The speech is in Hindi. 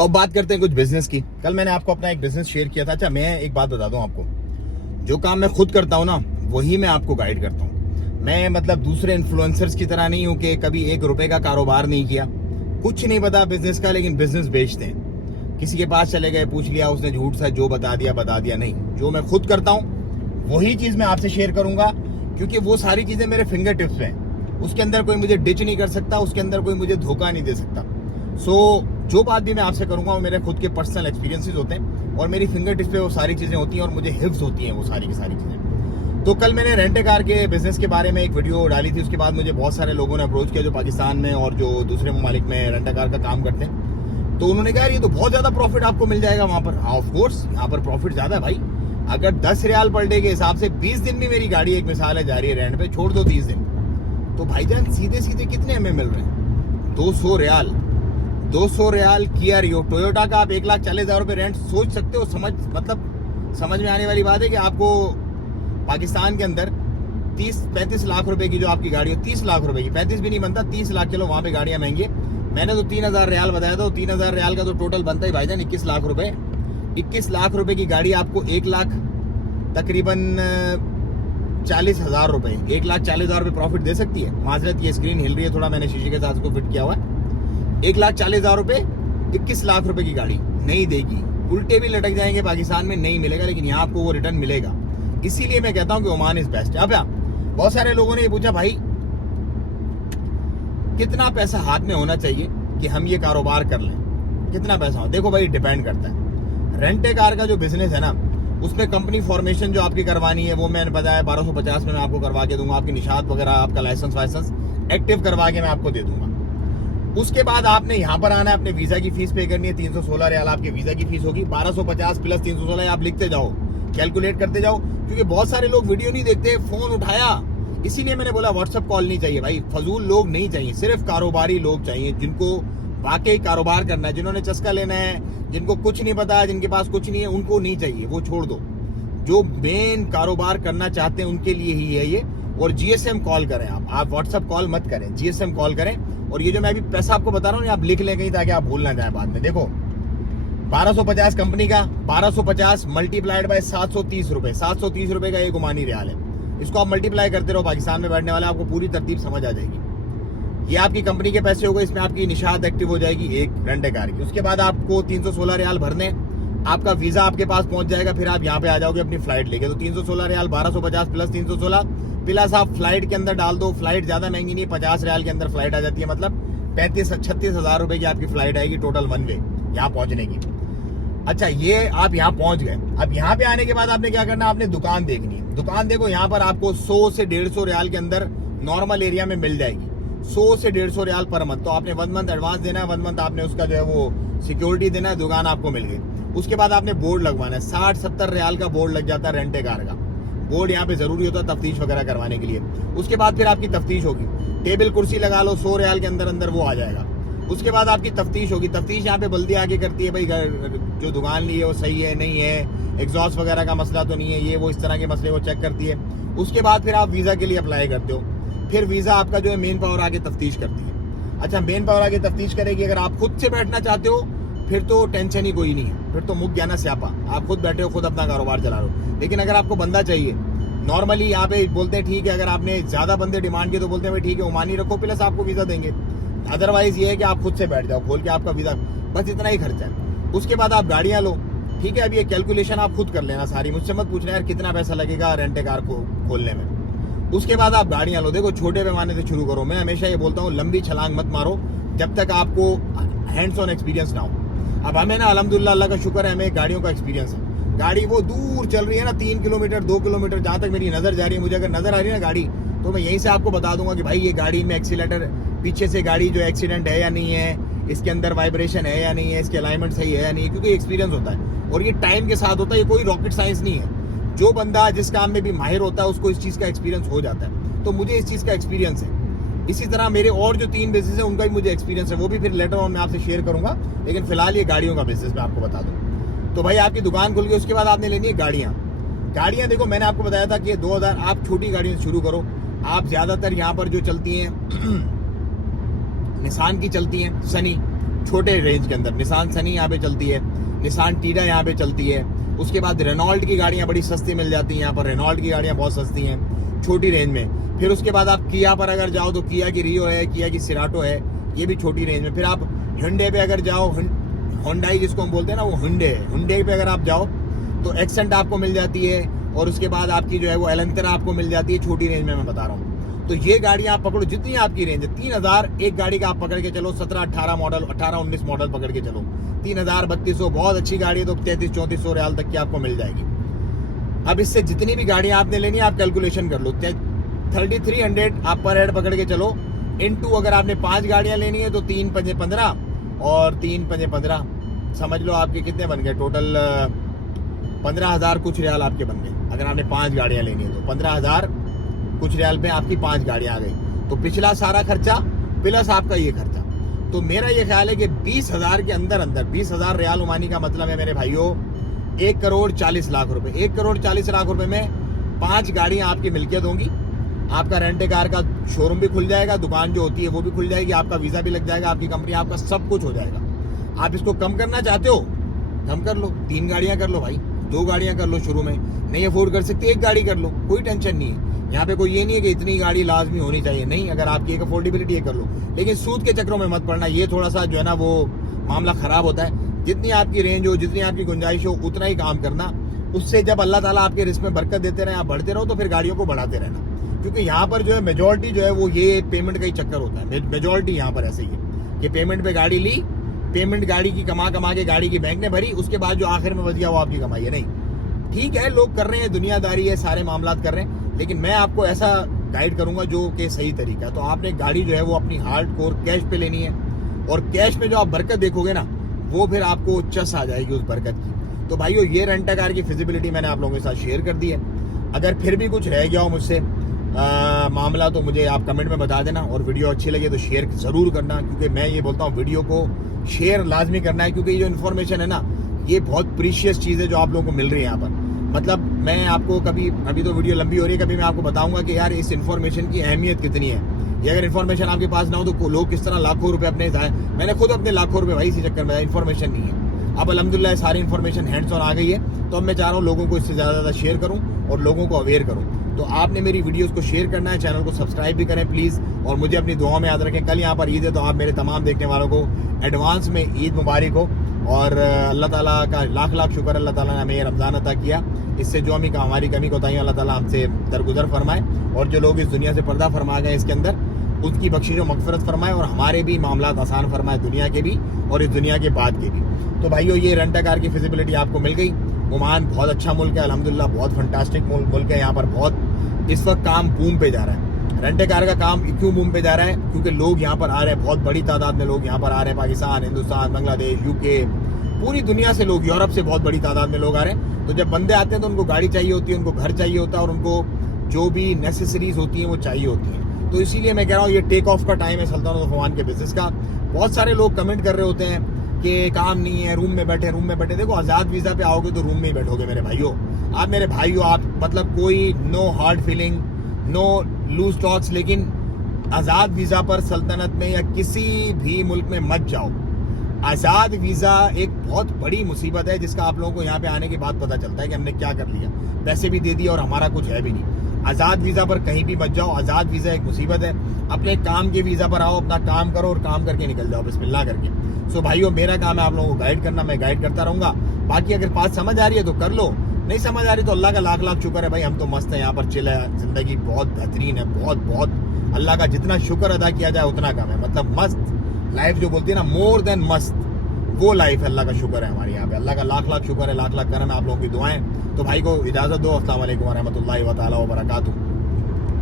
तो अब बात करते हैं कुछ बिजनेस की। कल मैंने आपको अपना एक बिजनेस शेयर किया था। अच्छा, मैं एक बात बता दूं आपको, जो काम मैं खुद करता हूं ना, वही मैं आपको गाइड करता हूं। मैं मतलब दूसरे इन्फ्लुएंसर्स की तरह नहीं हूं कि कभी 1 रुपए का कारोबार नहीं किया, कुछ नहीं पता बिजनेस का, लेकिन बिजनेस बेचते हैं। किसी के पास चले गए, पूछ लिया, उसने झूठ सा जो बता दिया नहीं। जो मैं खुद करता हूं वही चीज मैं आपसे शेयर करूंगा, क्योंकि वो सारी चीजें मेरे फिंगर टिप्स पे हैं। उसके अंदर कोई मुझे डिच नहीं कर सकता, उसके अंदर कोई मुझे धोखा नहीं दे सकता। जो बात भी मैं आपसे करूंगा वो मेरे खुद के पर्सनल एक्सपीरियंसेस होते हैं और मेरी फिंगर टिप्स पे वो सारी चीजें होती हैं और मुझे हिफ्ज होती हैं वो सारी की सारी चीजें। तो कल मैंने रेंट ए कार के बिजनेस के बारे में एक वीडियो डाली थी। उसके बाद मुझे बहुत सारे लोगों ने अप्रोच किया जो पाकिस्तान में और जो दूसरे ममालिक में रेंट ए कार का काम करते हैं। तो उन्होंने कहा ये तो बहुत ज्यादा प्रॉफिट आपको मिल जाएगा वहां पर। हाँ, ऑफ कोर्स यहाँ पर प्रॉफिट ज्यादा है भाई। अगर 10 रियाल पर डे के हिसाब से 20 दिन भी मेरी गाड़ी, एक मिसाल है, जा रही है रेंट पे, छोड़ दो 30 दिन, तो भाईजान सीधे सीधे कितने हमें मिल रहे हैं? 200 रियाल। 200 रियाल किया रियो टोयोटा का आप 1,40,000 रुपए रेंट सोच सकते हो। समझ में आने वाली बात है कि आपको पाकिस्तान के अंदर 30-35 लाख रुपए की जो आपकी गाड़ी हो, 30 लाख रुपए की, 35 भी नहीं बनता, 30 लाख, चलो वहां पे गाड़ियां महंगी है। मैंने तो 3,000 रियाल बताया था, 3,000 रियाल का तो टोटल बनता है भाईजान 21 लाख रुपए। 21 लाख रुपए की गाड़ी आपको 1 लाख तकरीबन 40,000 रुपए, 1,40,000 रुपए प्रॉफिट दे सकती है। माजरत, ये स्क्रीन हिल रही है थोड़ा, मैंने शीशे के साथ उसको फिट किया हुआ है। 1,40,000 रुपए, 21 लाख रुपए की गाड़ी नहीं देगी। उल्टे भी लटक जाएंगे, पाकिस्तान में नहीं मिलेगा, लेकिन यहाँ आपको वो रिटर्न मिलेगा। इसीलिए मैं कहता हूँ कि ओमान इज बेस्ट। अब बहुत सारे लोगों ने ये पूछा, भाई कितना पैसा हाथ में होना चाहिए कि हम ये कारोबार कर लें? कितना पैसा हो? देखो भाई, डिपेंड करता है। रेंट ए कार का जो बिजनेस है ना, उसमें कंपनी फॉर्मेशन जो आपकी करवानी है वो मैंने बताया 1250 में मैं आपको करवा के दूंगा। आपकी निशात वगैरह, आपका लाइसेंस वाइसेंस एक्टिव करवा के मैं आपको दे दूंगा। उसके बाद आपने यहाँ पर आना है, अपने वीजा की फीस पे करनी है। 316 रियाल आपकी वीजा की फीस होगी। 1250 प्लस 316 आप लिखते जाओ, कैलकुलेट करते जाओ, क्योंकि बहुत सारे लोग वीडियो नहीं देखते, फोन उठाया। इसीलिए मैंने बोला व्हाट्सएप कॉल नहीं चाहिए भाई, फजूल लोग नहीं चाहिए, सिर्फ कारोबारी लोग चाहिए जिनको वाकई कारोबार करना है, जिन्होंने चस्का लेना है, जिनको कुछ नहीं पता, जिनके पास कुछ नहीं है, उनको नहीं चाहिए, वो छोड़ दो। जो मेन कारोबार करना चाहते हैं उनके लिए ही है ये। और जीएसएम कॉल करें आप व्हाट्सएप कॉल मत करें, जीएसएम कॉल करें। और ये जो मैं अभी पैसा आपको बता रहा हूँ आप लिख लें कहीं, ताकि आप भूल ना जाए बाद में। देखो 1250 कंपनी का, 1250 मल्टीप्लाइड बाय 730 रुपए, 730 रुपए का एक ओमानी रियाल है। इसको आप मल्टीप्लाई करते रहो, पाकिस्तान में बैठने वाले आपको पूरी तरतीब समझ आ जाएगी। ये आपकी कंपनी के पैसे हो गए, इसमें आपकी निशात एक्टिव हो जाएगी एक रेंट ए कार की। उसके बाद आपको 316 रियाल भरने, आपका वीजा आपके पास पहुंच जाएगा, फिर आप यहाँ पे आ जाओगे अपनी फ्लाइट लेके। तो 316 रियाल, 1250 प्लस 316 प्लस आप फ्लाइट के अंदर डाल दो। फ्लाइट ज्यादा महंगी नहीं है, 50 रियाल के अंदर फ्लाइट आ जाती है, मतलब 35-36 हजार रुपए की आपकी फ्लाइट आएगी टोटल वन वे यहाँ पहुंचने की। अच्छा, ये आप यहाँ पहुंच गए। अब यहाँ पे आने के बाद आपने क्या करना, आपने दुकान देखनी है। दुकान देखो, यहाँ पर आपको 100 से 150 रियाल के अंदर नॉर्मल एरिया में मिल जाएगी, 100 से 150 रियाल पर मंथ। तो आपने 1 मंथ एडवांस देना है, 1 मंथ आपने उसका जो है वो सिक्योरिटी देना है, दुकान आपको मिल गई। उसके बाद आपने बोर्ड लगवाना है, 60-70 रियाल का बोर्ड लग जाता है रेंट ए कार का। बोर्ड यहाँ पे जरूरी होता है तफ्तीश वगैरह करवाने के लिए। उसके बाद फिर आपकी तफ्तीश होगी, टेबल कुर्सी लगा लो, 100 रियाल के अंदर अंदर वो आ जाएगा। उसके बाद आपकी तफ्तीश होगी। तफ्तीश यहाँ पे बल्दी आके करती है, भाई जो दुकान ली है वो सही है नहीं है, एग्जॉस्ट वगैरह का मसला तो नहीं है, ये वो इस तरह के मसले वो चेक करती है। उसके बाद फिर आप वीजा के लिए अप्लाई करते हो, फिर वीजा आपका जो है मेन पावर आके तफ्तीश करती है। अच्छा, मेन पावर आके तफ्तीश करेगी। अगर आप खुद से बैठना चाहते हो फिर तो टेंशन ही कोई नहीं है, फिर तो मुक गया ना स्यापा, आप खुद बैठे हो, खुद अपना कारोबार चला रहे हो। लेकिन अगर आपको बंदा चाहिए, नॉर्मली यहाँ पे बोलते हैं ठीक है, अगर आपने ज्यादा बंदे डिमांड किए तो बोलते हैं भाई ठीक है ओमानी रखो, प्लस आपको वीजा देंगे। अदरवाइज ये है कि आप खुद से बैठ जाओ, खोल के आपका वीजा, बस इतना ही खर्चा है। उसके बाद आप गाड़ियां लो, ठीक है। अब ये कैलकुलेशन आप खुद कर लेना सारी, मुझसे मत पूछना यार कितना पैसा लगेगा रेंट ए कार को खोलने में। उसके बाद आप गाड़ियां लो। देखो छोटे पैमाने से शुरू करो। मैं हमेशा ये बोलता हूँ लंबी छलांग मत मारो जब तक आपको हैंड्स ऑन एक्सपीरियंस ना हो। अब हमें ना अल्हम्दुलिल्लाह, अल्लाह का शुक्र है, हमें गाड़ियों का एक्सपीरियंस है। गाड़ी वो दूर चल रही है ना, 3 किलोमीटर 2 किलोमीटर, जहां तक मेरी नजर जा रही है, मुझे अगर नजर आ रही है ना गाड़ी, तो मैं यहीं से आपको बता दूंगा कि भाई ये गाड़ी में एक्सीलेटर, पीछे से गाड़ी जो एक्सीडेंट है या नहीं है, इसके अंदर वाइब्रेशन है या नहीं है, इसके अलाइनमेंट सही है या नहीं है, क्योंकि एक्सपीरियंस होता है और ये टाइम के साथ होता है। ये कोई रॉकेट साइंस नहीं है। जो बंदा जिस काम में भी माहिर होता है उसको इस चीज का एक्सपीरियंस हो जाता है। तो मुझे इस चीज का एक्सपीरियंस है। इसी तरह मेरे और जो 3 बिजनेस है उनका भी मुझे एक्सपीरियंस है, वो भी फिर लेटर ऑन मैं आपसे शेयर करूंगा। लेकिन फिलहाल ये गाड़ियों का बिजनेस मैं आपको बता दूं। तो भाई आपकी दुकान खुल गई, उसके बाद आपने लेनी है गाड़ियां। देखो मैंने आपको बताया था कि 2000 आप छोटी गाड़ियों से शुरू करो। आप ज्यादातर यहाँ पर जो चलती हैं निसान की चलती हैं, सनी, छोटे रेंज के अंदर निसान सनी यहाँ पे चलती है, निसान टीडा यहाँ पे चलती है। उसके बाद रेनॉल्ट की गाड़ियाँ बड़ी सस्ती मिल जाती हैं यहाँ पर, रेनॉल्ट की गाड़ियाँ बहुत सस्ती हैं छोटी रेंज में। फिर उसके बाद आप किया पर अगर जाओ तो किया की रियो है, किया की सिराटो है, ये भी छोटी रेंज में। फिर आप हुंडई पे अगर जाओ, होंडाई जिसको हम बोलते हैं ना, वो हुंडई है, हुंडई पे अगर आप जाओ तो एक्सेंट आपको मिल जाती है, और उसके बाद आपकी जो है वो एलेंटेरा आपको मिल जाती है छोटी रेंज में, मैं बता रहा हूँ। तो ये गाड़ियाँ आप पकड़ो, जितनी आपकी रेंज है 3000 एक गाड़ी का आप पकड़ के चलो, 17-18 मॉडल, 18-19 मॉडल पकड़ के चलो, 3000-3200 बहुत अच्छी गाड़ी है तो 3300-3400 रियाल तक की आपको मिल जाएगी। अब इससे जितनी भी गाड़ियाँ आपने लेनी है आप कैलकुलेशन कर लो, 3300 आप पर हेड पकड़ के चलो, इनटू अगर आपने 5 गाड़ियाँ लेनी है तो 3 पंजे 15 और 3 पंजे 15, समझ लो आपके कितने बन गए टोटल, 15,000 कुछ रियाल आपके बन गए। अगर आपने 5 गाड़ियाँ लेनी है तो 15,000 कुछ रियाल पे आपकी 5 गाड़ियाँ आ गई। तो पिछला सारा खर्चा प्लस आपका ये खर्चा, तो मेरा ये ख्याल है कि 20,000 के अंदर 20,000 रियाल उमानी का मतलब है मेरे भाइयों 1,40,00,000 रुपए। 1,40,00,000 रुपए में 5 गाड़ियाँ आपकी मिल्कियत होंगी, आपका रेंट कार का शोरूम भी खुल जाएगा, दुकान जो होती है वो भी खुल जाएगी, आपका वीजा भी लग जाएगा, आपकी कंपनी, आपका सब कुछ हो जाएगा। आप इसको कम करना चाहते हो कम कर लो, 3 गाड़ियाँ कर लो भाई, 2 गाड़ियाँ कर लो शुरू में, नहीं अफोर्ड कर सकते 1 गाड़ी कर लो, कोई टेंशन नहीं है। यहाँ पे कोई ये नहीं है कि इतनी गाड़ी लाजमी होनी चाहिए, नहीं, अगर आपकी एक अफोर्डेबिलिटी है कर लो, लेकिन सूद के चक्रों में मत पड़ना, ये थोड़ा सा जो है ना वो मामला खराब होता है। जितनी आपकी रेंज हो, जितनी आपकी गुंजाइश हो, उतना ही काम करना, उससे जब अल्लाह ताला आपके रिस्क में बरकत देते रहे, आप बढ़ते रहो, तो फिर गाड़ियों को बढ़ाते रहना। क्योंकि यहाँ पर जो है मेजोरिटी जो है वो ये पेमेंट का ही चक्कर होता है, मेजोरिटी यहाँ पर ऐसे ही है कि पेमेंट पे गाड़ी ली, पेमेंट गाड़ी की कमा के गाड़ी की बैंक ने भरी, उसके बाद जो आखिर में बच गया वो आपकी कमाई है। नहीं, ठीक है लोग कर रहे हैं, दुनियादारी है, सारे मामला कर रहे हैं, लेकिन मैं आपको ऐसा गाइड करूंगा जो कि सही तरीका है। तो आपने गाड़ी जो है वो अपनी हार्ड कोर कैश पे लेनी है, और कैश में जो आप बरकत देखोगे ना वो फिर आपको चस आ जाएगी उस बरकत की। तो भाइयों ये रेंटा कार की फिजिबिलिटी मैंने आप लोगों के साथ शेयर कर दी है। अगर फिर भी कुछ रह गया हो मुझसे मामला तो मुझे आप कमेंट में बता देना, और वीडियो अच्छी लगे तो शेयर ज़रूर करना, क्योंकि मैं ये बोलता हूँ वीडियो को शेयर लाजमी करना है, क्योंकि ये जो इन्फॉर्मेशन है ना ये बहुत प्रीशियस चीज़ है जो आप लोगों को मिल रही है यहाँ पर। मतलब मैं आपको कभी, अभी तो वीडियो लंबी हो रही है, कभी मैं आपको बताऊंगा कि यार इस इन्फॉर्मेशन की अहमियत कितनी है। ये अगर इन्फॉर्मेशन आपके पास ना हो तो लोग किस तरह लाखों रुपए अपने जाए, मैंने खुद अपने लाखों रुपए भाई इसी चक्कर में, इन्फॉर्मेशन नहीं है। अब अल्हम्दुलिल्लाह सारी इन्फॉर्मेशन हैंड्स ऑन आ गई है, तो अब मैं चाह रहा हूँ लोगों को इससे ज़्यादा शेयर करूँ और लोगों को अवेयर करूँ। तो आपने मेरी वीडियोस को शेयर करना है, चैनल को सब्सक्राइब भी करें प्लीज़, और मुझे अपनी दुआओं में याद रखें। कल यहाँ पर ईद है, तो आप मेरे तमाम देखने वालों को एडवांस में ईद मुबारक हो, और अल्लाह ताला का लाख लाख शुक्र, अल्लाह ताला ने हमें रमज़ान अता किया, इससे जो हमारी कमी कोताही अल्लाह ताला हमसे दरगुजर फरमाए, और जो लोग इस दुनिया से पर्दा फरमा गए इसके अंदर उसकी बख्शिश व मगफरत फरमाए, और हमारे भी मामलात आसान फरमाए, दुनिया के भी और इस दुनिया के बाद के भी। तो भाइयों ये रेंटा कार की फिजिबिलिटी आपको मिल गई। ओमान बहुत अच्छा मुल्क है अल्हम्दुलिल्लाह, बहुत फंटास्टिक मुल्क है। यहाँ पर बहुत इस वक्त काम बूम पे जा रहा है, रेंटे कार का काम क्यों बूम पे जा रहा है, क्योंकि लोग यहाँ पर आ रहे हैं, बहुत बड़ी तादाद में लोग यहाँ पर आ रहे हैं, पाकिस्तान, हिंदुस्तान, बांग्लादेश, यूके, पूरी दुनिया से लोग, यूरोप से बहुत बड़ी तादाद में लोग आ रहे हैं। तो जब बंदे आते हैं तो उनको गाड़ी चाहिए होती है, उनको घर चाहिए होता है, और उनको जो भी नेसेसरीज होती हैं वो चाहिए होती हैं। तो इसीलिए मैं कह रहा हूँ ये टेक ऑफ का टाइम है सल्तनत ऑफ ओमान के बिजनेस का। बहुत सारे लोग कमेंट कर रहे होते हैं कि काम नहीं है, रूम में बैठे। देखो आज़ाद वीज़ा पे आओगे तो रूम में ही बैठोगे मेरे भाइयों। आप मेरे भाइयों, आप मतलब कोई no hard feeling, no loose talks, लेकिन आज़ाद वीज़ा पर सल्तनत में या किसी भी मुल्क में मत जाओ। आज़ाद वीज़ा एक बहुत बड़ी मुसीबत है, जिसका आप लोगों को यहाँ पे आने के बाद पता चलता है कि हमने क्या कर लिया, पैसे भी दे दिए और हमारा कुछ है भी नहीं। आज़ाद वीज़ा पर कहीं भी मत जाओ, आज़ाद वीज़ा एक मुसीबत है। अपने काम के वीज़ा पर आओ, अपना काम करो और काम करके निकल जाओ बिस्मिल्लाह करके। सो भाइयों मेरा काम है आप लोगों को गाइड करना, मैं गाइड करता रहूँगा। बाकी अगर बात समझ आ रही है तो कर लो, नहीं समझ आ रही तो अल्लाह का लाख लाख शुक्र है भाई, हम तो मस्त है यहाँ पर, चिल है, ज़िंदगी बहुत बेहतरीन है, बहुत अल्लाह का जितना शुक्र अदा किया जाए उतना कम है। मतलब मस्त लाइफ जो बोलती है ना, मोर देन मस्त, वो लाइफ है, अल्लाह का शुक्र है हमारे यहाँ पे, अल्लाह का लाख लाख शुक्र है, लाख लाख करम है, आप लोगों की दुआएं। तो भाई को इजाज़त दो, अस्सलाम वालेकुम व रहमतुल्लाहि व तआला व बरकातुहू।